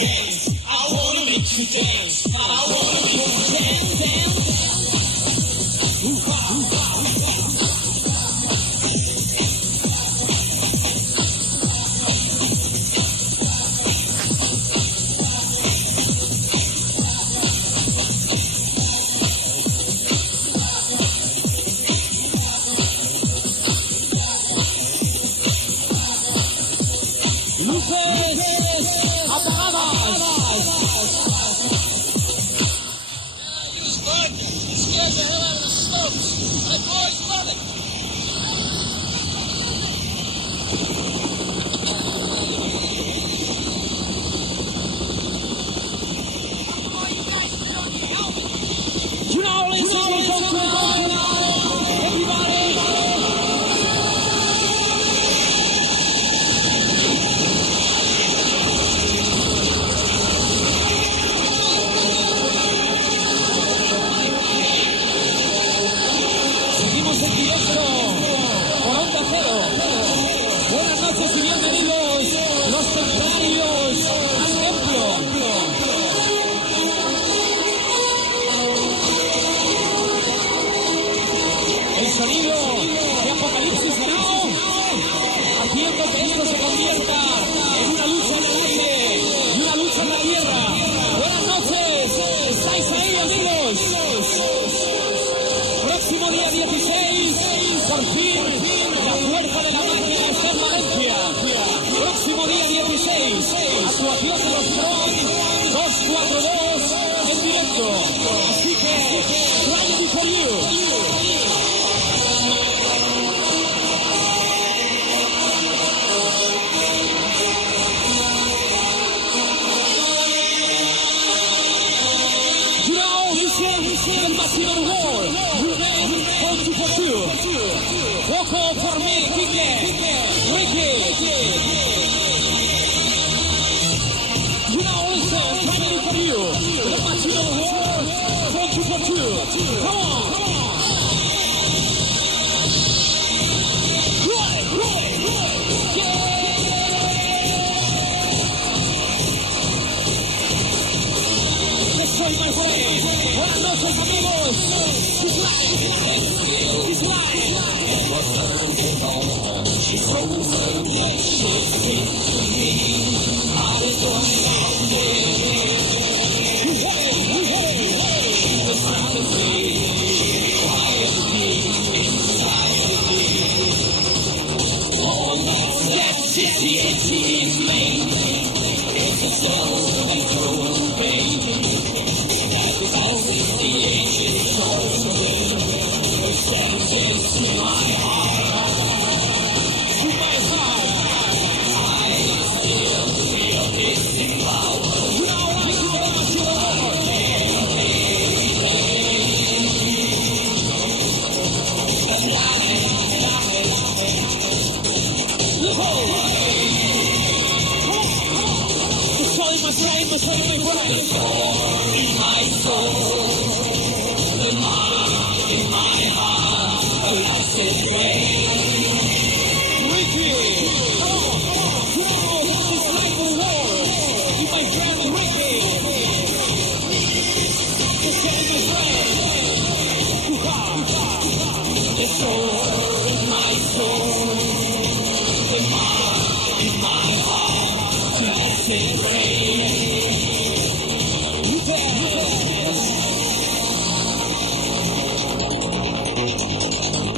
dance. I wanna make you dance. I wanna make you dance, dance.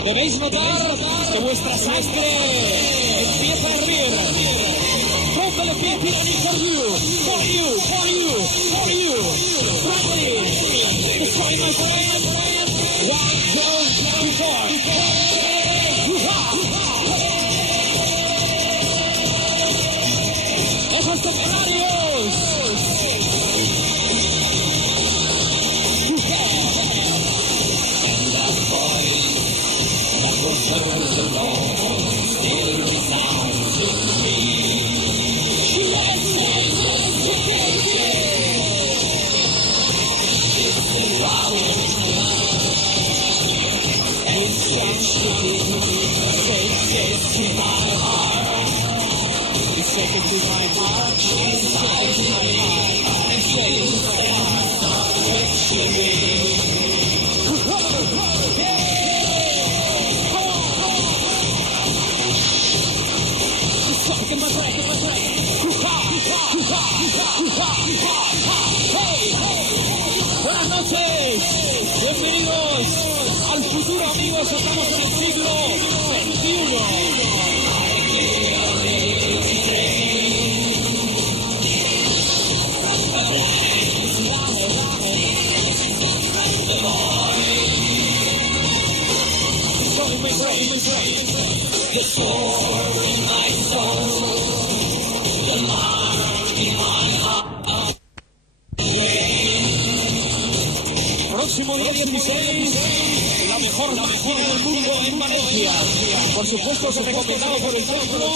Debéis notar que vuestra sangre empieza a hervir. Toca the beat for you, for you, for you, for you. Ready? Destroy my friend. 1, 2, 3, 4. ¡Ojos temerarios! Step into my heart. Step into my heart. Step into my heart. Let's buenas noches, bienvenidos al futuro, amigos. Estamos en el siglo XXI. Próximo día 16, la mejor del mundo en Valencia. Por supuesto, recomendado por el pueblo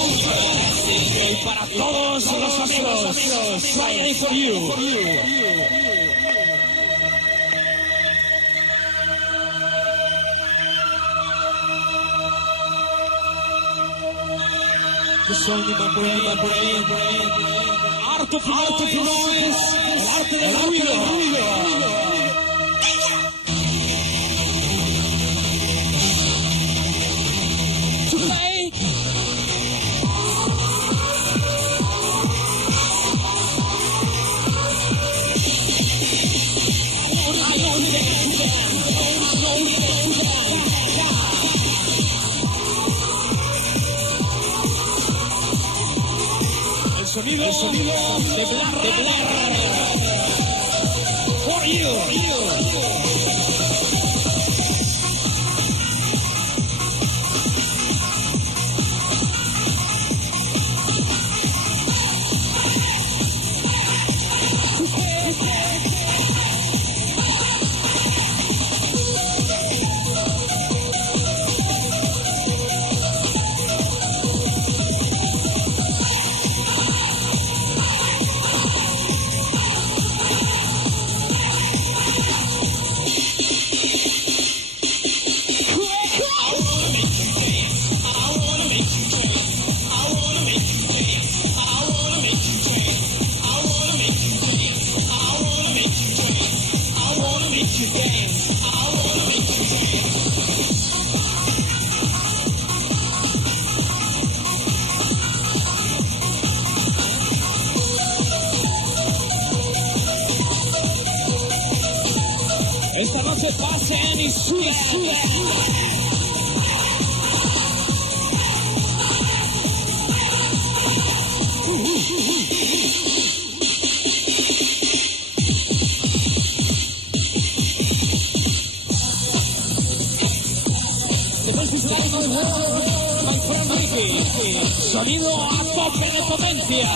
y para todos los amigos. Friday for you. The song in my brain. Art of noise, el arte del ruido. El sonido de Blair. For you. Esta noche pasen y suben. Sonido a tope de potencia.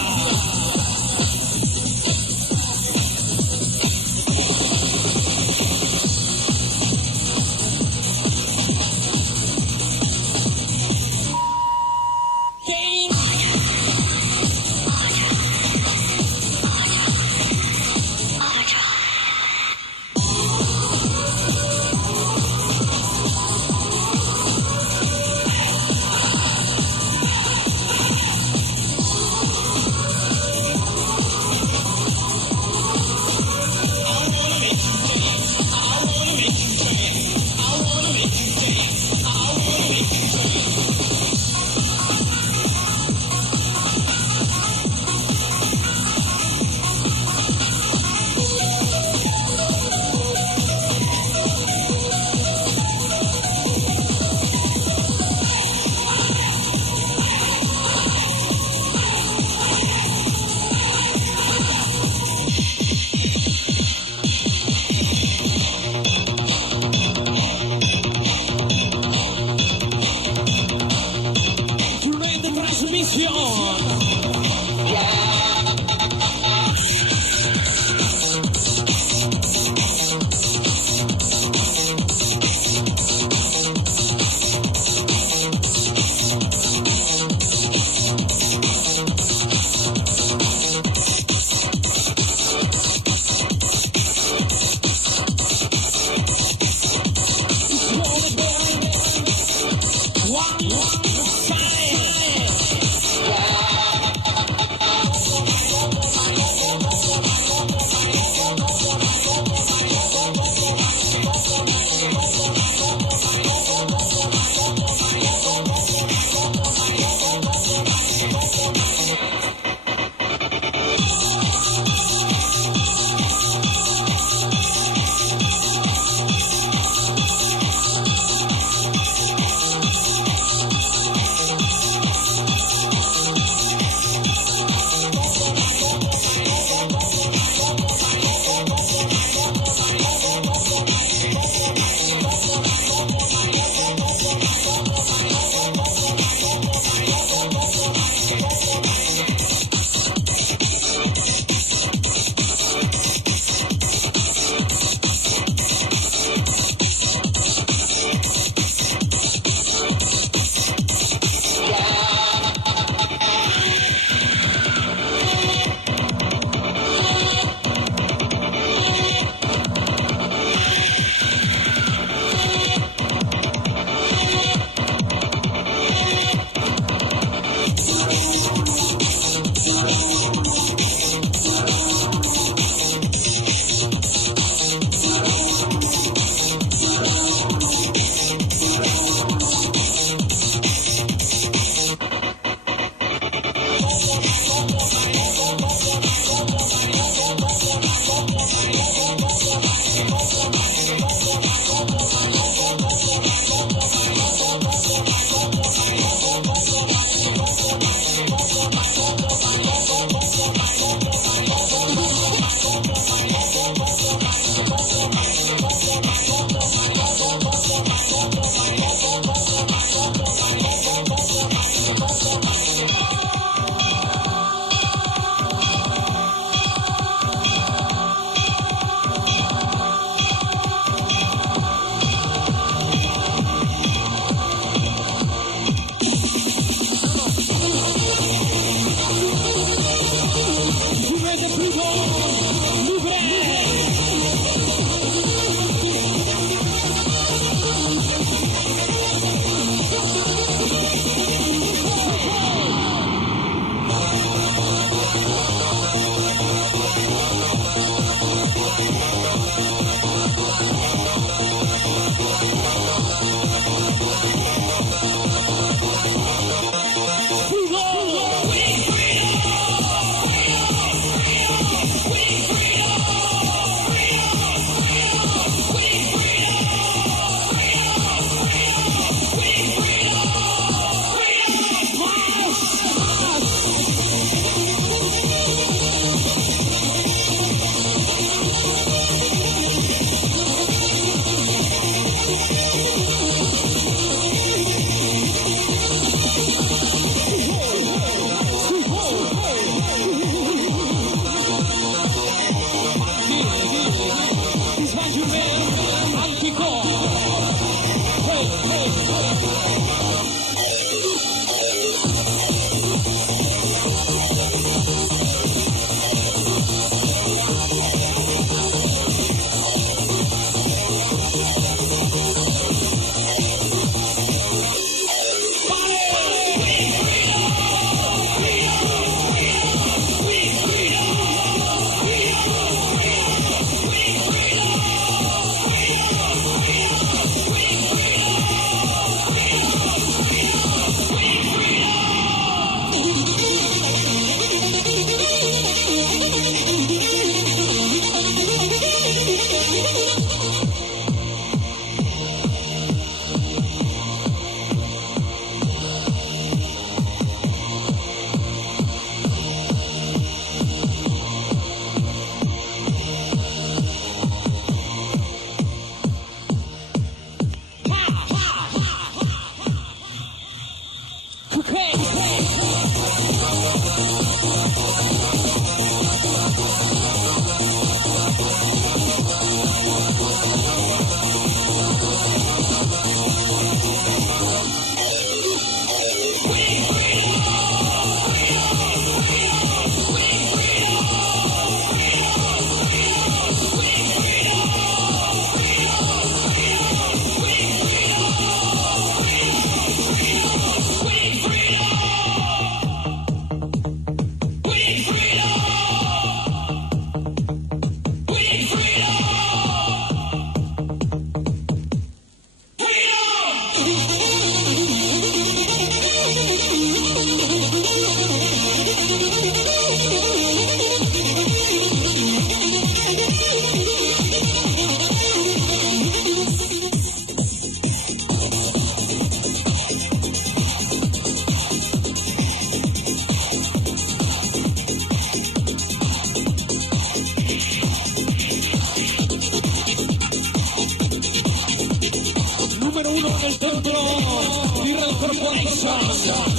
Número 1 en el templo, Viral Corporation.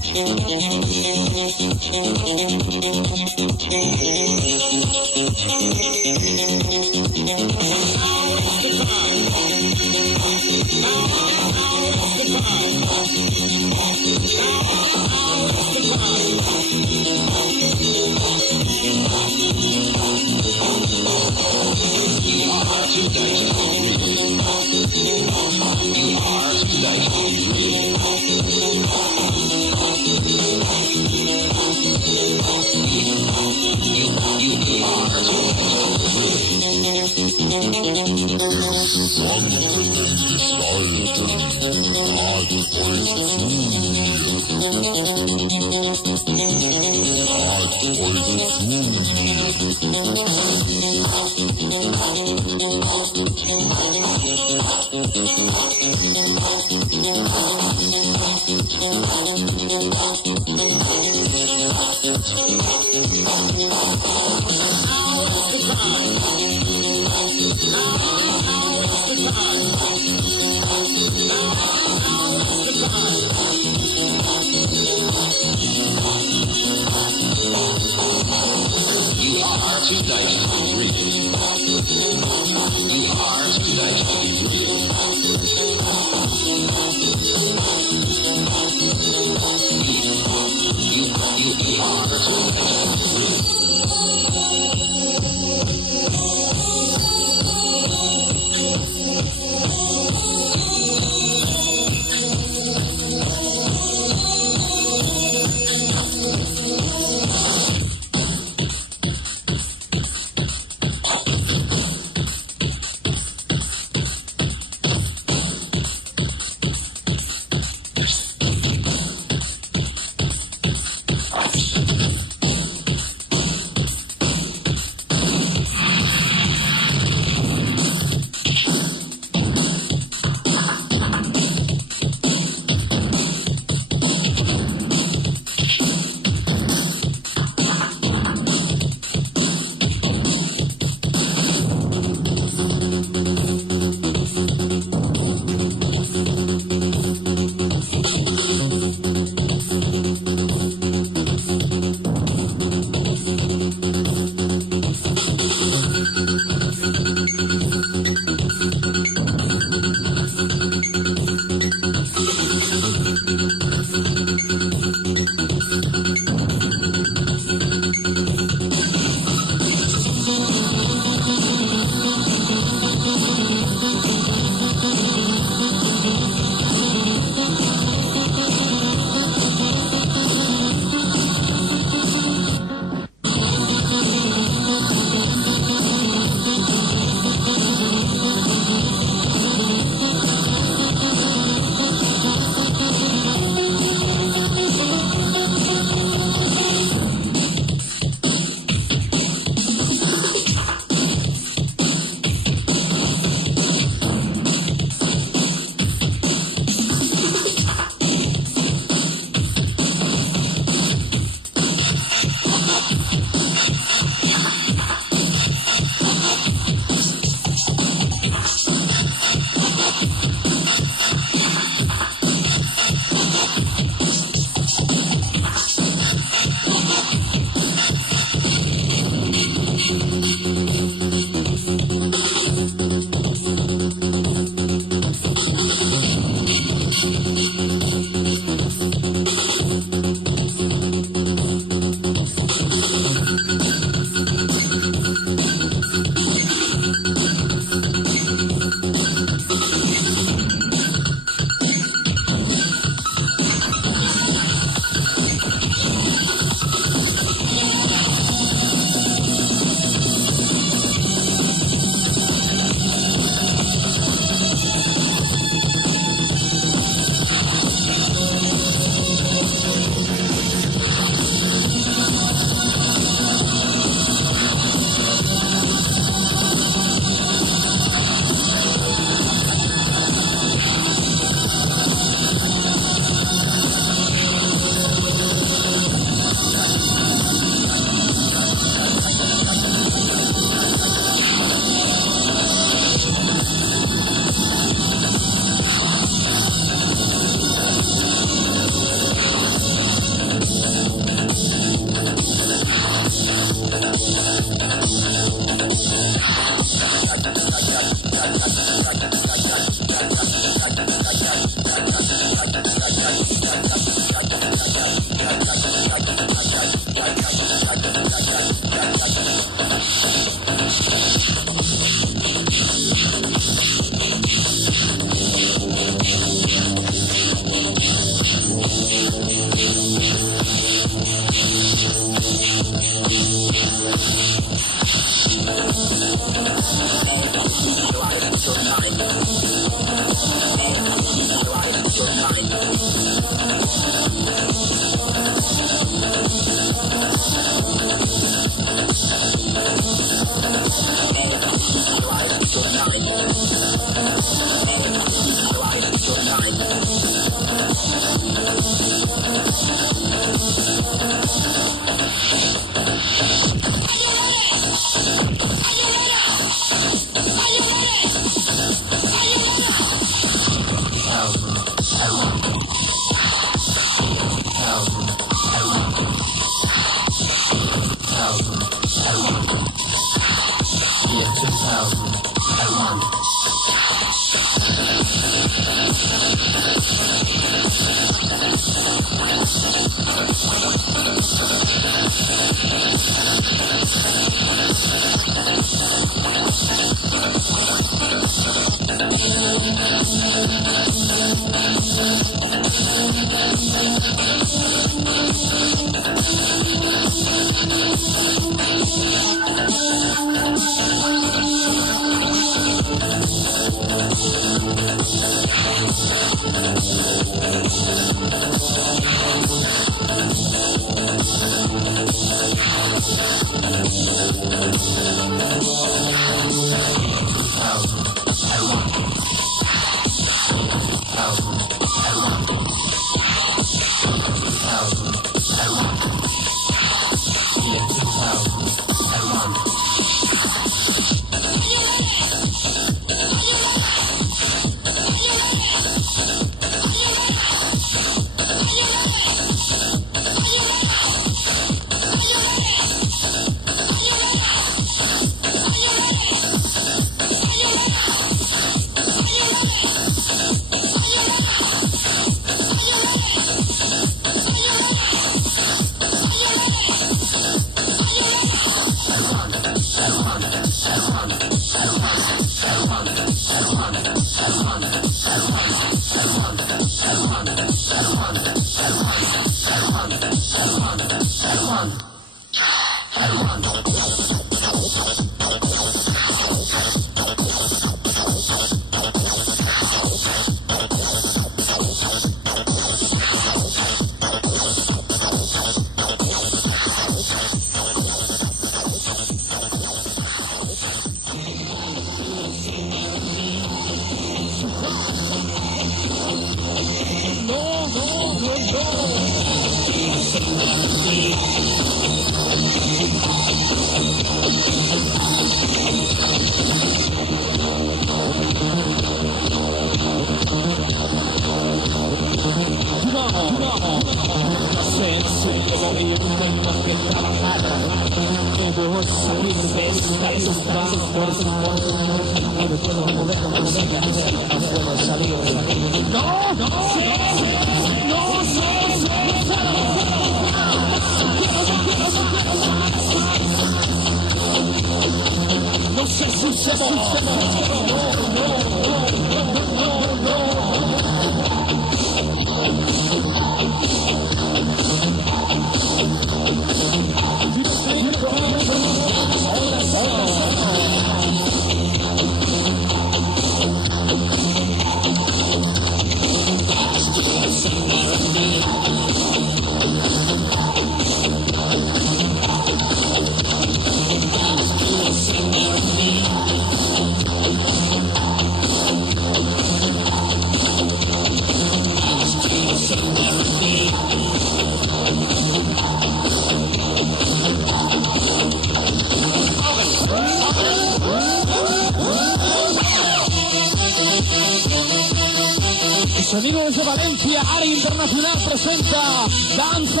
Sonido desde Valencia, área internacional presenta Dance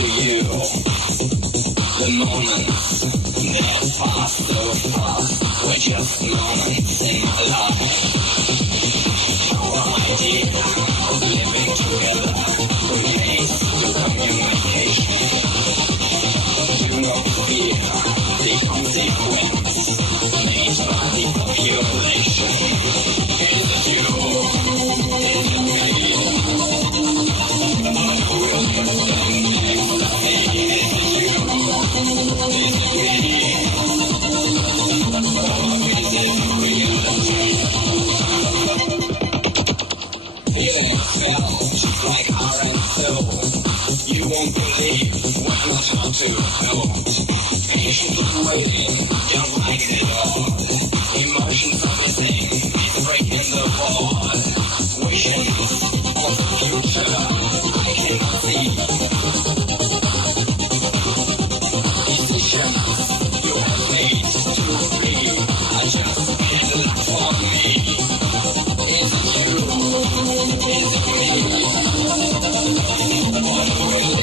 to you. The moments never pass so fast. We're just moments in my life. Our idea of living together remains the communication. Do not fear the consequence made by the population. Is it you? Is it me? But who will put them ecstasy? Is it you? Is it me? Or is it reality? Feeling felt like heart and soul. You won't believe when I tell to know. Patiently waiting, don't like it at all. Emotions are missing, it's breaking the walls. Wishing on the future, I cannot see. Decisions you have made to be are just like for me. Is it you? Is it me? What will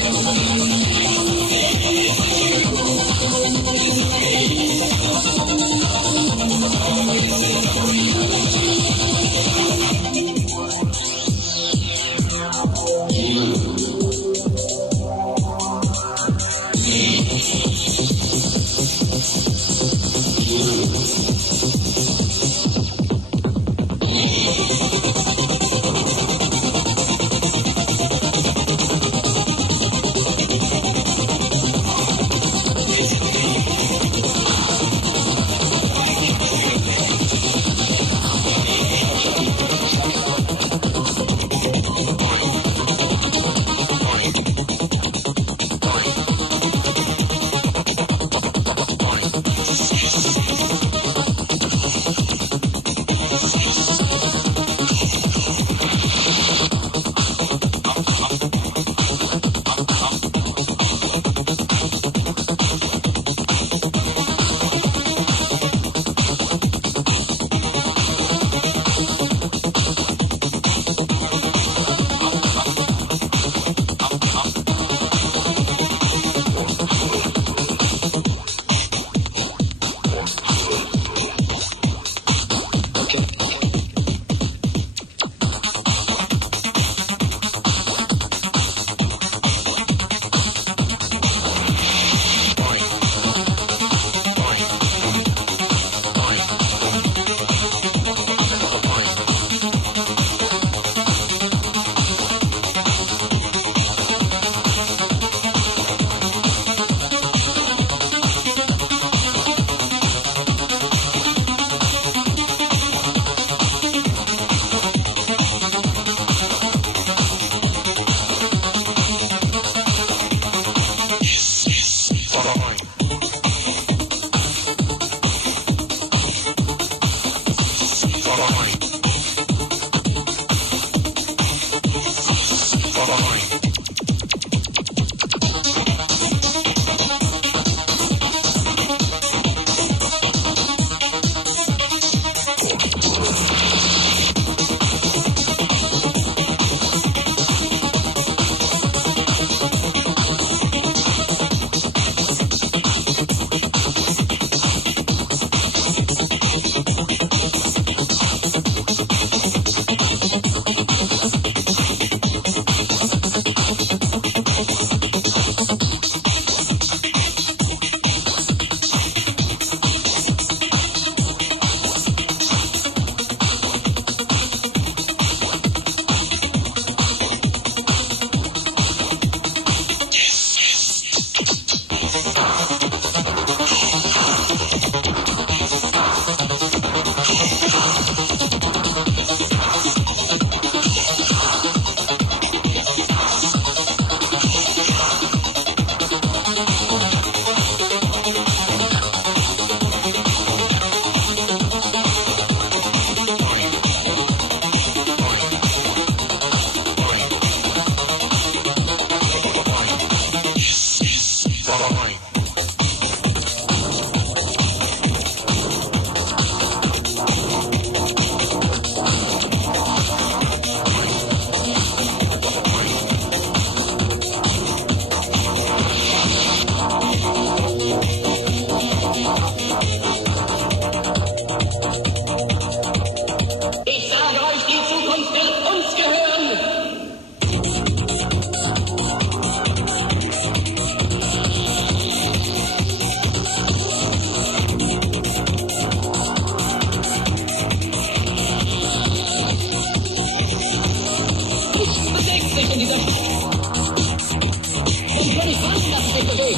Weg.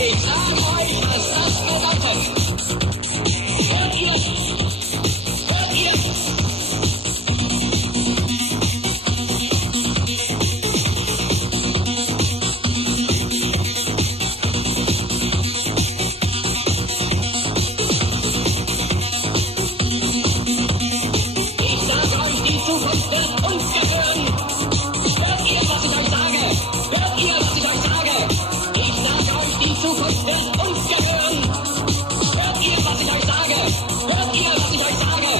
Ich sag euch, was das bedeutet. Hört ihr? Hört ihr? Ich sag euch, die Zukunft wird uns gehören. Hört ihr, was ich euch sage? Hört ihr, was ich euch sage? Ich sag euch, die Zukunft wird uns gehören. Hört ihr, was ich euch sage? Hört ihr, was ich euch sage?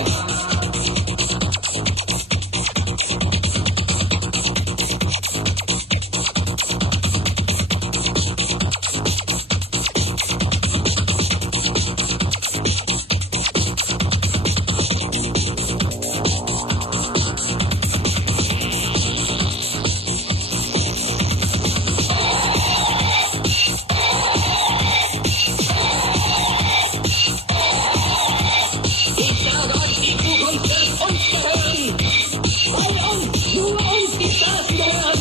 Ich sage euch, die Zukunft wird uns gehören. Weil uns, nur uns die Straßen gehören.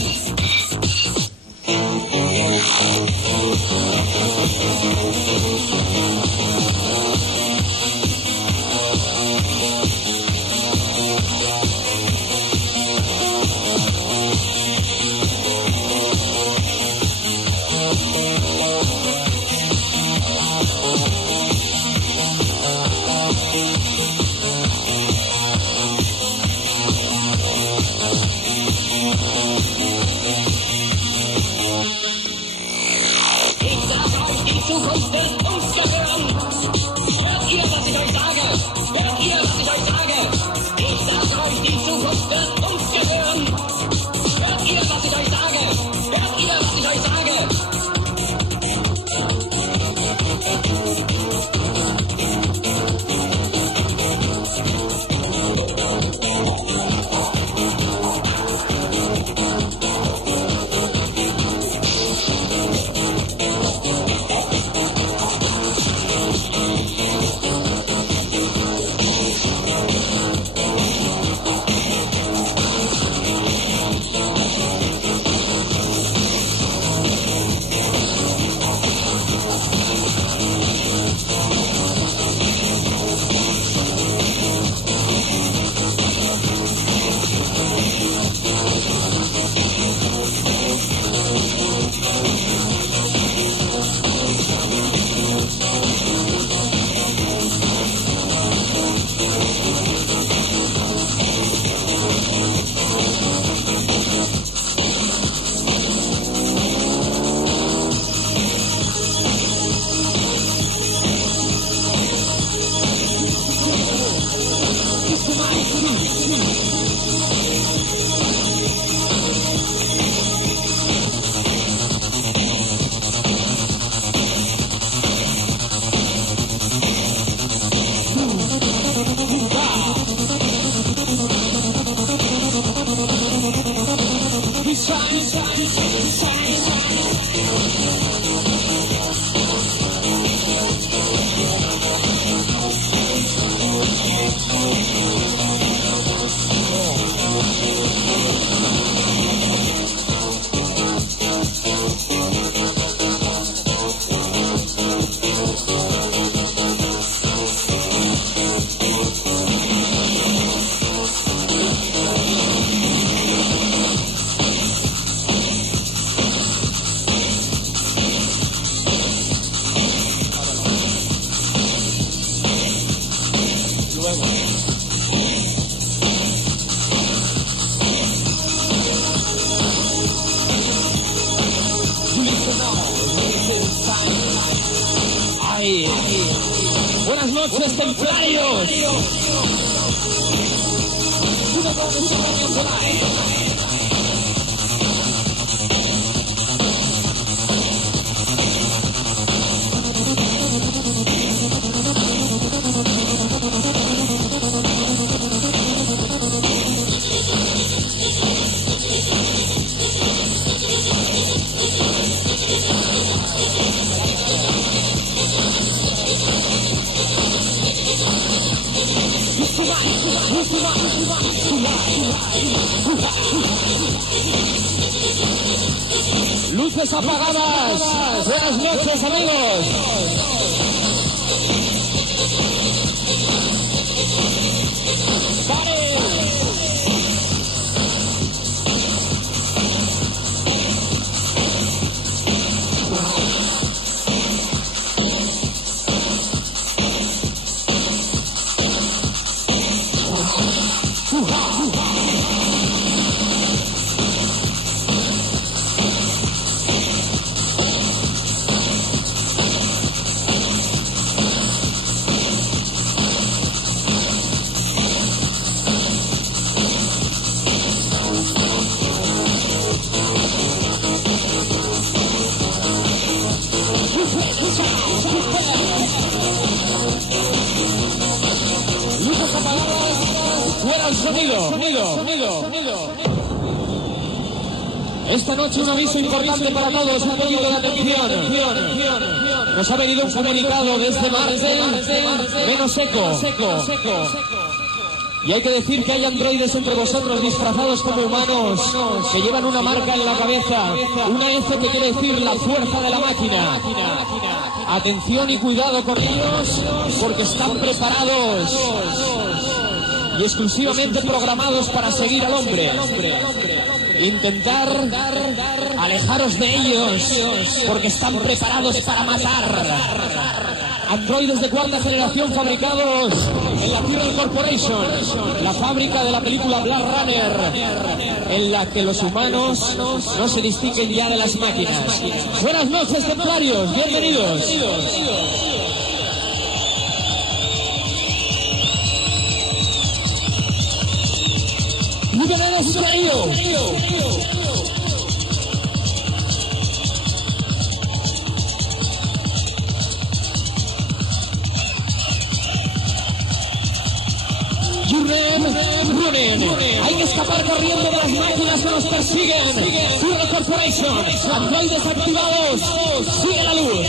Ich sag euch, die Zukunft wird uns gehören. Hört ihr, was ich euch sage? Hört ihr, was ich euch sage? Ich sag euch, die Zukunft wird uns gehören. Hört ihr, was ich euch sage? Hört ihr, was ich euch sage? Ay, buenas noches, templarios. Una producción nacional. Who's the luces apagadas. Buenas noches, amigos. Sonido. Esta noche un aviso importante para todos, un poquito de atención. Nos ha venido un comunicado desde Marte, menos eco. Y hay que decir que hay androides entre vosotros disfrazados como humanos que llevan una marca en la cabeza, una F que quiere decir la fuerza de la máquina. Atención y cuidado con ellos porque están preparados y exclusivamente programados para seguir al hombre. Intentar alejaros de ellos porque están preparados para matar. Androides de cuarta generación fabricados en la Tyrrell Corporation, la fábrica de la película Blade Runner, en la que los humanos no se distinguen ya de las máquinas. Buenas noches, templarios, bienvenidos. Bienvenidos a hay que escapar corriendo de las máquinas que nos persiguen. Tyrrell Corporation, androides activados. Sigue la luz.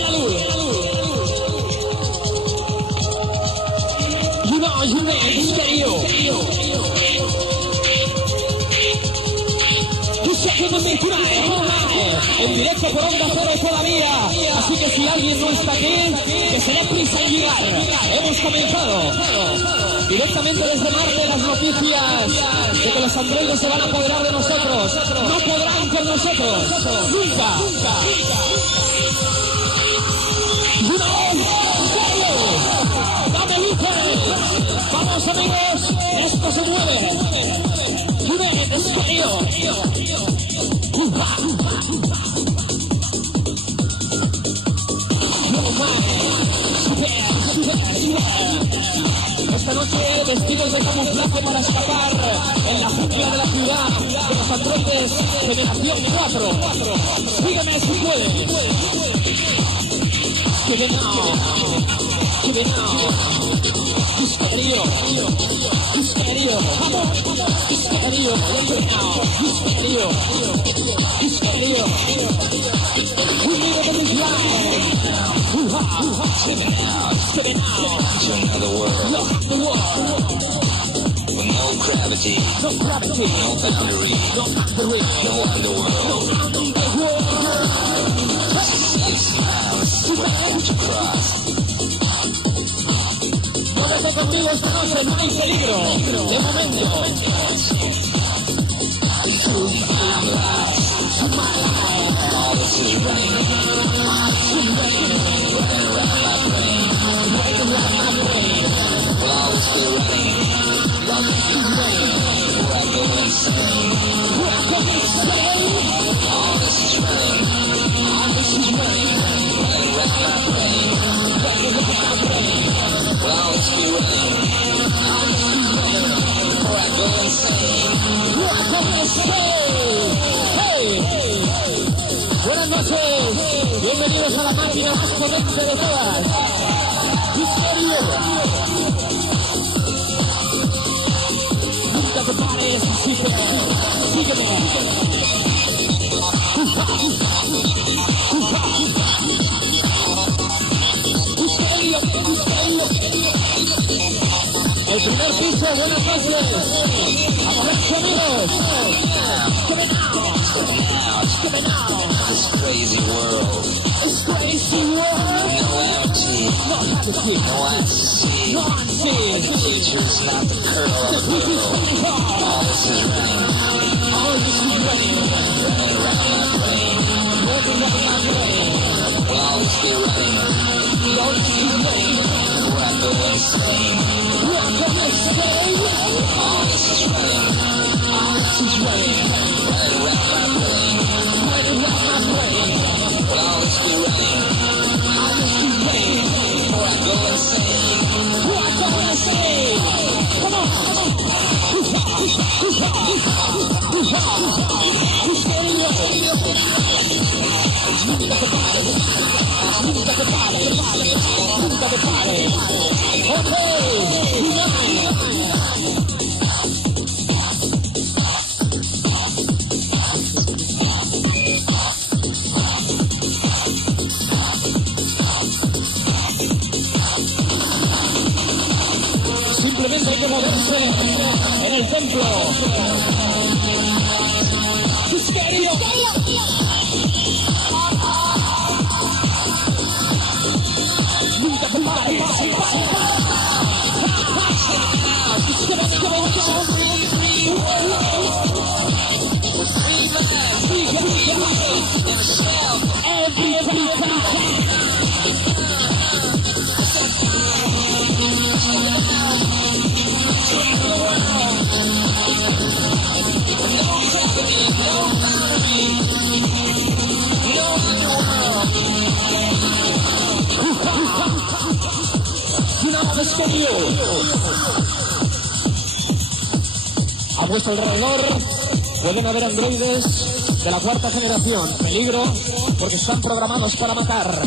En directo por Onda Cero todavía, así que si alguien no está aquí, que se dé prisa en llegar. Hemos comenzado directamente desde Marte las noticias de que los androides se van a apoderar de nosotros. No podrán con nosotros, nunca. ¡Vamos, luces! ¡Vamos, amigos! ¡Esto se mueve! Esta noche vestidos de camuflaje para escapar en la jungla de la ciudad de los androides generación 4. Sígueme si pueden. Give it now. Hysterio. Come on. Hysterio. We need a big line. Give it now. To another world. Look the world. With no gravity. No boundary. No underworld. To cross. Quédate conmigo esta noche, no hay peligro. De momento. All this is Buenas noches, bienvenidos a la máquina más potente de todas. Nunca te pares, sígueme. El primer piso, buenas noches. Aprovechen, amigos. Give it now. crazy world. This crazy world. No amity, No habit. no ecstasy. No The unseen. future's not the curl of a pearl. All this is running, All this is running. running around my brain. Moving around my brain. Will always be running, All this is running. where I go insane. We are gonna stay. All this is running, All this is running. running around my brain. Running around my brain. Will always be running, All this is running. where I go insane. We are gonna stay. Come on, come on. Who's getting ready? Look at the party. Look at the party. Look at the party. Okay, rewind. Simplemente hay que moverse en el templo. Misterio. Nunca te pares. Every time. A vuestro alrededor pueden haber androides de la cuarta generación. Peligro, porque están programados para matar.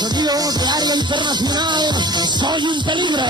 Sonidos de área internacional, soy un peligro.